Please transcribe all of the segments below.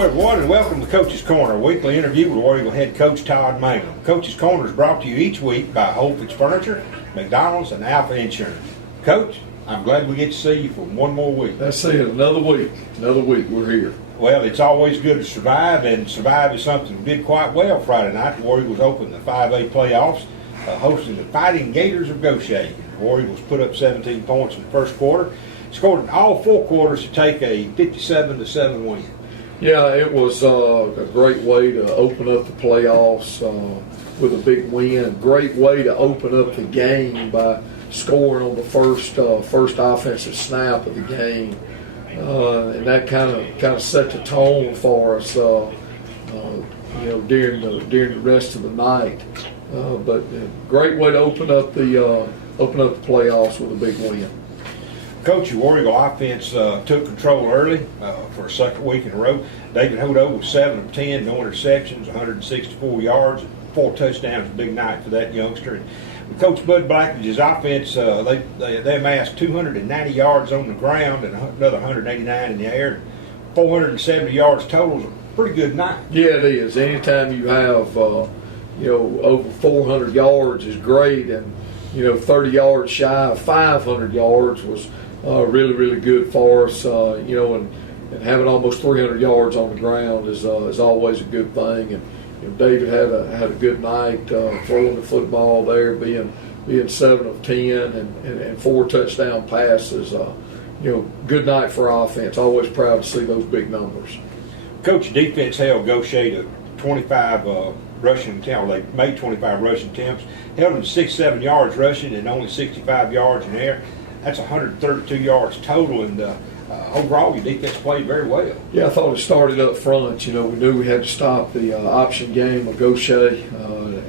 Hello, everyone, and welcome to Coach's Corner, a weekly interview with War Eagle head coach Todd Mangum. Coach's Corner is brought to you each week by Holford's Furniture, McDonald's, and Alpha Insurance. Coach, I'm glad we get to see you for one more week. That's it, another week. We're here. Well, it's always good to survive, and survive is something we did quite well Friday night. The War Eagles opened the 5A playoffs, hosting the Fighting Gators of Goshen. The War Eagles put up 17 points in the first quarter, scored in all four quarters to take a 57-7 win. Yeah, it was a great way to open up the playoffs with a big win. Great way to open up the game by scoring on the first offensive snap of the game, and that kind of set the tone for us, during the rest of the night. But great way to open up the playoffs with a big win. Coach, your War Eagle offense took control early for a second week in a row. David Hodo was 7 of 10, no interceptions, 164 yards, 4 touchdowns. A big night for that youngster. And with Coach Bud Blackage's offense, they amassed 290 yards on the ground and another 189 in the air. 470 yards total is a pretty good night. Yeah, it is. Anytime you have over 400 yards is great, and 30 yards shy of 500 yards was really, really good for us. And having almost 300 yards on the ground is always a good thing. And David had a good night throwing the football there, being 7 of 10 and 4 touchdown passes. Good night for offense. Always proud to see those big numbers. Coach, defense held Goshen to 25 rushing attempts. They made 25 rushing attempts, held them 67 yards rushing and only 65 yards in the air. That's 132 yards total, and overall your defense played very well. Yeah, I thought it started up front. We knew we had to stop the option game of Goshen, and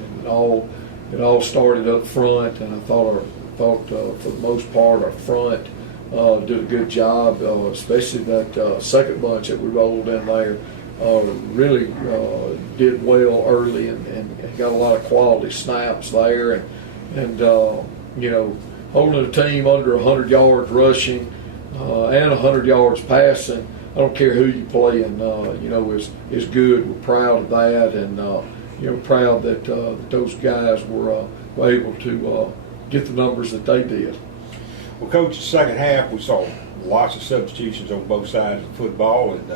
it all started up front. And I thought for the most part our front did a good job, especially that second bunch that we rolled in there. Really did well early and got a lot of quality snaps there, and holding a team under 100 yards rushing and 100 yards passing. I don't care who you play, and is good. We're proud of that, and proud that those guys were able to get the numbers that they did. Well, Coach, the second half we saw lots of substitutions on both sides of the football, and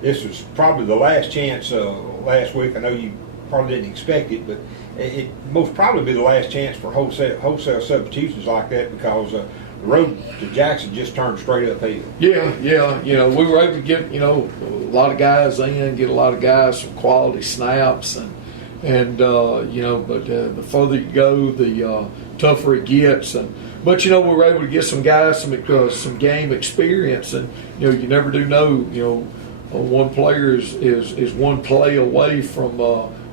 this was probably the last chance last week. I know you probably didn't expect it, but it most probably be the last chance for wholesale substitutions like that, because the road to Jackson just turned straight uphill. Yeah. We were able to get a lot of guys in, get a lot of guys some quality snaps, but the further you go, the tougher it gets. But we were able to get some guys some game experience, and you never do know. One player is one play away from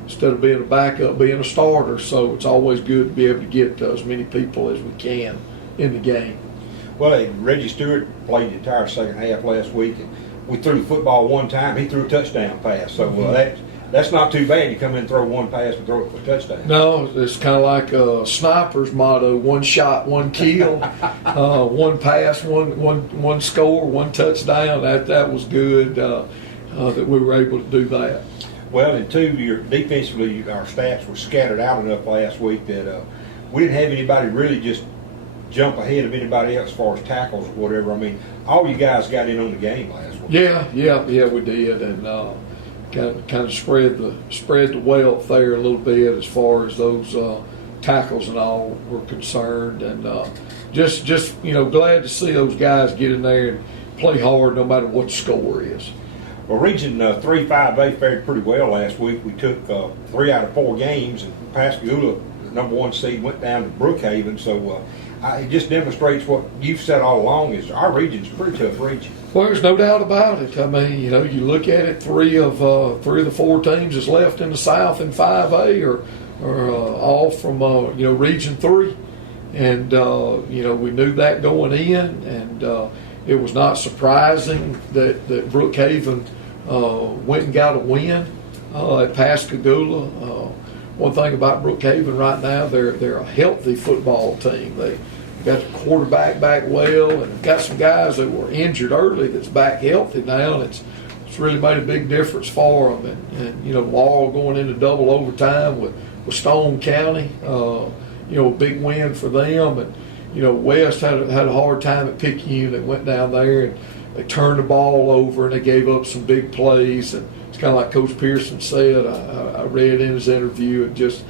instead of being a backup, being a starter. So it's always good to be able to get as many people as we can in the game. Well, Reggie Stewart played the entire second half last week, and we threw the football one time. He threw a touchdown pass, so that's not too bad. You come in and throw one pass and throw it for a touchdown. No, it's kind of like a sniper's motto: one shot, one kill, one pass, one score, one touchdown. That was good that we were able to do that. Well, and two, defensively, our stats were scattered out enough last week that we didn't have anybody really just jump ahead of anybody else as far as tackles or whatever. I mean, all you guys got in on the game last week. Yeah, we did, and kind of spread the wealth there a little bit as far as those tackles and all were concerned, and just glad to see those guys get in there and play hard no matter what the score is. Well, Region 3 5A fared pretty well last week. We took 3 out of 4 games, and Pascagoula, the number 1 seed, went down to Brookhaven. So it just demonstrates what you've said all along, is our region's a pretty tough region. Well, there's no doubt about it. I mean, you look at it, three of the 4 teams that's left in the South in 5A are all from Region 3, and we knew that going in, and it was not surprising that Brookhaven went and got a win at Pascagoula. One thing about Brookhaven right now, they're a healthy football team. They got the quarterback back well, and got some guys that were injured early that's back healthy now, and it's it's really made a big difference for them. And you know, Laurel going into double overtime with Stone County, you know, a big win for them. And you know, West had a hard time at Picayune. They went down there and they turned the ball over and they gave up some big plays. And it's kind of like Coach Pearson said. I read in his interview, it just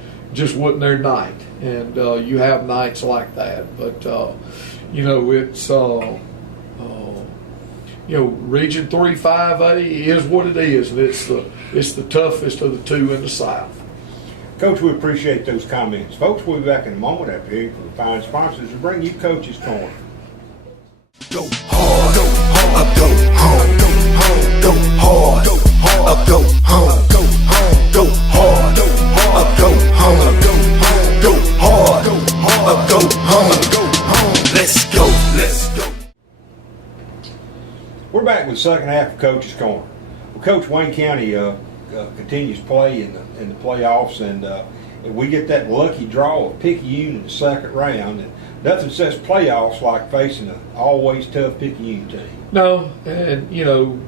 wasn't their night. And you have nights like that, but you know, it's you know, Region 3 5A is what it is, and it's the toughest of the two in the South. Coach, we appreciate those comments. Folks, we'll be back in a moment after hearing from the fine sponsors to bring you Coach's Corner. Go hard, up, go home, go hard, up, go home, go hard, up, go home, go hard, up, go home, let's go, let's go. We're back with the second half of Coach's Corner. Well, Coach, Wayne County continues to play in the playoffs, and we get that lucky draw of Picayune in the second round. And nothing says playoffs like facing an always tough Picayune team. No, and you know,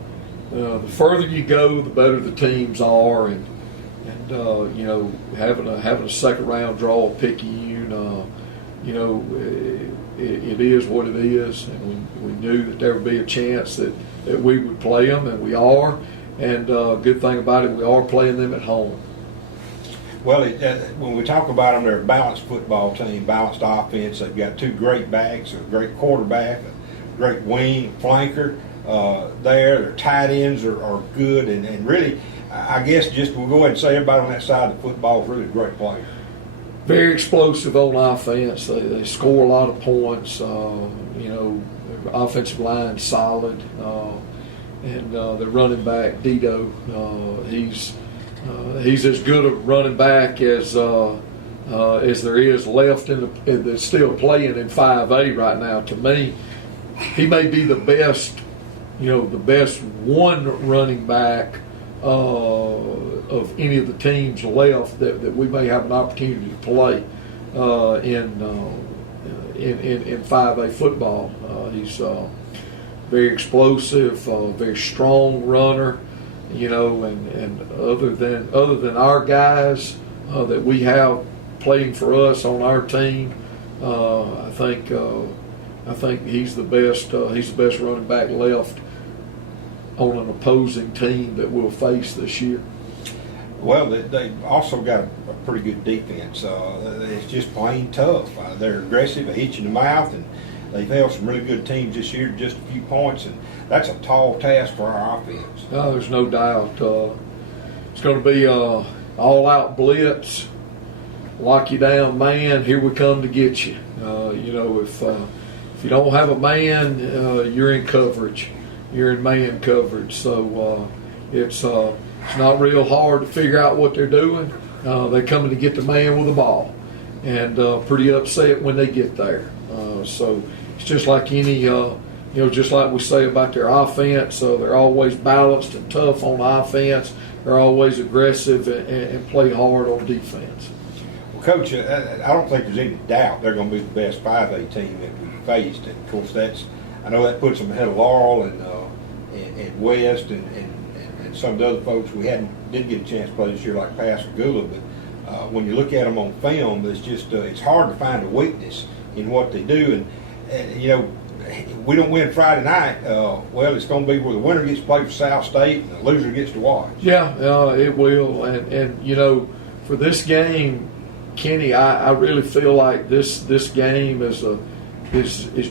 the further you go, the better the teams are, and you know, having a second round draw of Picayune, you know, it is what it is, and we knew that there would be a chance that we would play them, and we are. And good thing about it, we are playing them at home. Well, when we talk about them, they're a balanced football team, balanced offense. They've got two great backs, a great quarterback, a great wing, flanker there. Their tight ends are good, and really, I guess just we'll go ahead and say everybody on that side of the football is really a great player. Very explosive on offense. They score a lot of points. You know, their offensive line solid. And the running back, Dito, he's as good a running back as there is left that's still playing in 5A right now. To me, he may be the best, you know, the best one running back of any of the teams left that we may have an opportunity to play in 5A football. He's very explosive, very strong runner, you know, and other than our guys that we have playing for us on our team, I think he's the best. He's the best running back left on an opposing team that we'll face this year. Well, they've also got a pretty good defense. It's just plain tough. They're aggressive, they hit you in the mouth, and they've held some really good teams this year, just a few points, and that's a tall task for our offense. No, there's no doubt. It's going to be all-out blitz, lock you down, man. Here we come to get you. You know, if you don't have a man, you're in coverage. You're in man coverage. So it's not real hard to figure out what they're doing. They're coming to get the man with the ball, and pretty upset when they get there. So it's just like any, you know, just like we say about their offense, they're always balanced and tough on offense. They're always aggressive and play hard on defense. Well, Coach, I don't think there's any doubt they're going to be the best 5A team that we've faced. And, of course, I know that puts them ahead of Laurel and West and some of the other folks we didn't get a chance to play this year, like Pascagoula. But when you look at them on film, it's hard to find a weakness in what they do. And you know, we don't win Friday night, well, it's going to be where the winner gets to play for South State and the loser gets to watch. Yeah, it will. And you know, for this game, Kenny, I really feel like this game is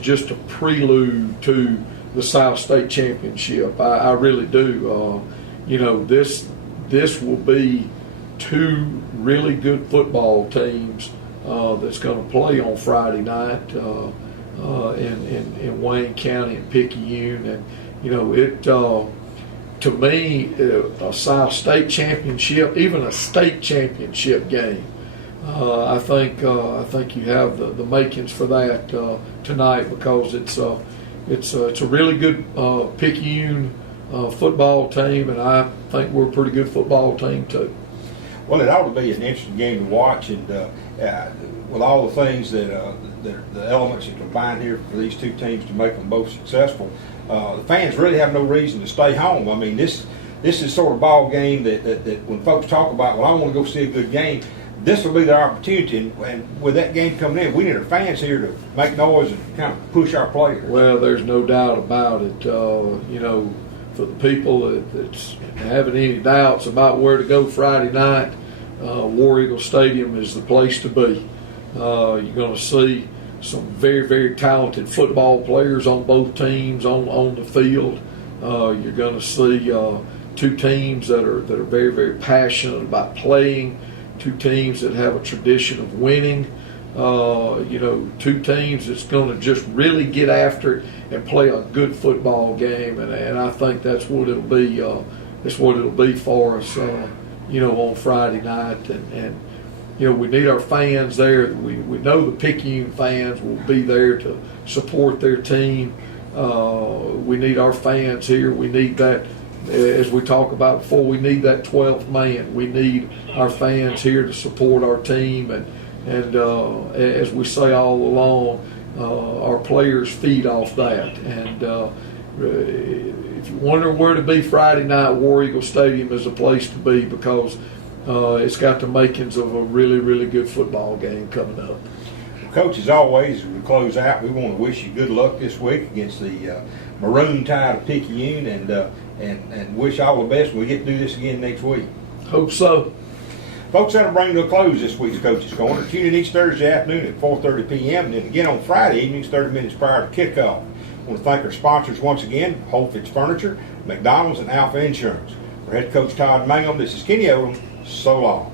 just a prelude to the South State Championship. I really do. You know, this will be two really good football teams that's going to play on Friday night in Wayne County and Picayune. And you know, it to me, a South State championship, even a state championship game, I think you have the makings for that tonight, because it's a really good Picayune football team, and I think we're a pretty good football team too. Well, it ought to be an interesting game to watch, and with all the things that the elements that combine here for these two teams to make them both successful, the fans really have no reason to stay home. I mean, this this is sort of ball game that when folks talk about, well, I want to go see a good game, this will be their opportunity. And with that game coming in, we need our fans here to make noise and kind of push our players. Well, there's no doubt about it. For the people that's having any doubts about where to go Friday night, War Eagle Stadium is the place to be. You're going to see some very, very talented football players on both teams on the field. You're going to see two teams that are very, very passionate about playing, two teams that have a tradition of winning. Two teams that's going to just really get after it and play a good football game, and I think that's what it'll be. That's what it'll be for us, on Friday night, and we need our fans there. We know the Picayune fans will be there to support their team. We need our fans here. We need that, as we talked about before, we need that 12th man. We need our fans here to support our team, and as we say all along, our players feed off that. And if you wonder where to be Friday night, War Eagle Stadium is a place to be, because it's got the makings of a really, really good football game coming up. Coach, as always, as we close out, we want to wish you good luck this week against the Maroon Tide of Picayune, and wish all the best when we get to do this again next week. Hope so. Folks, that'll bring to a close this week's Coach's Corner. Tune in each Thursday afternoon at 4:30 p.m. and then again on Friday evenings 30 minutes prior to kickoff. I want to thank our sponsors once again, Whole Fits Furniture, McDonald's, and Alpha Insurance. For Head Coach Todd Mangum, this is Kenny Odom. So long.